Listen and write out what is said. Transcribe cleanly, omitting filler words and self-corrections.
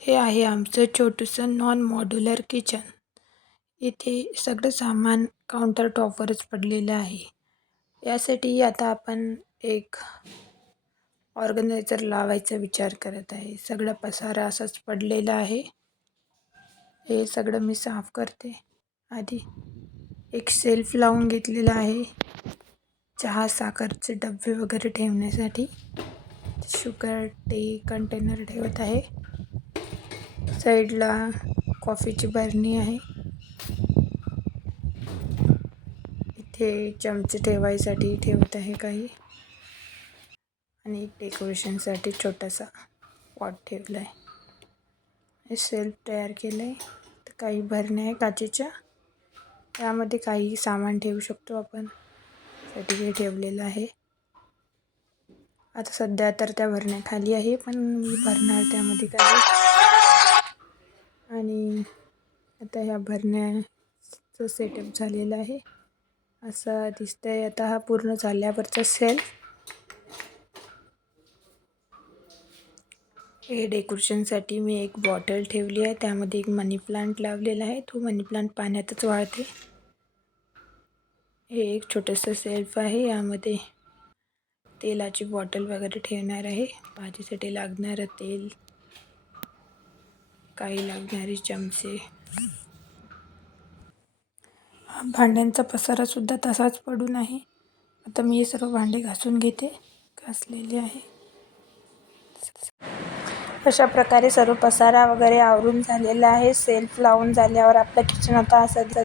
हे आहे आमचं छोटंसं नॉन मॉड्युलर किचन. इथे सगळं सामान काउंटर टॉपवरच पडलेलं आहे. यासाठी आता आपण एक ऑर्गनायझर लावायचा विचार करत आहे. सगळा पसारा असाच पडलेला आहे. हे सगळं मी साफ करते. आधी एक शेल्फ लावून घेतलेला आहे चहा साखरचे डबे वगैरे ठेवण्यासाठी. शुगर टी कंटेनर ठेवत आहे. साईडला कॉफीची बरणी आहे. इथे चमचे ठेवायसाठी ठेवत आहे काही, आणि डेकोरेशनसाठी छोटासा पॉट ठेवला आहे. हे शेल्फ तयार केलं आहे. तर काही भरण्या आहे काचेच्या, त्यामध्ये काही सामान ठेवू शकतो आपण. साठी हे ठेवलेलं आहे. आता सध्या तर त्या भरण्या खाली आहे, पण मी भरणार त्यामध्ये काही. आणि आता ह्या भरण्याचं सेटअप झालेलं आहे असं दिसतंय. आता हा पूर्ण झाल्यावरचा सेल्फ. हे डेकोरेशनसाठी मी एक बॉटल ठेवली आहे, त्यामध्ये एक मनी प्लांट लावलेला आहे. तो मनी प्लांट पाण्यातच वाळते. हे एक छोटंसं सेल्फ आहे. यामध्ये तेलाची बॉटल वगैरे ठेवणार आहे. भाजीसाठी लागणारं तेल, काही लागणारे चमचे. भांड्यांचा पसारासुद्धा तसाच पडून आहे. आता मी हे सर्व भांडे घासून घेते. घासलेले आहे. अशा प्रकारे सर्व पसारा वगैरे आवरून झालेला आहे. सेल्फ लावून झाल्यावर आपलं किचन आता असं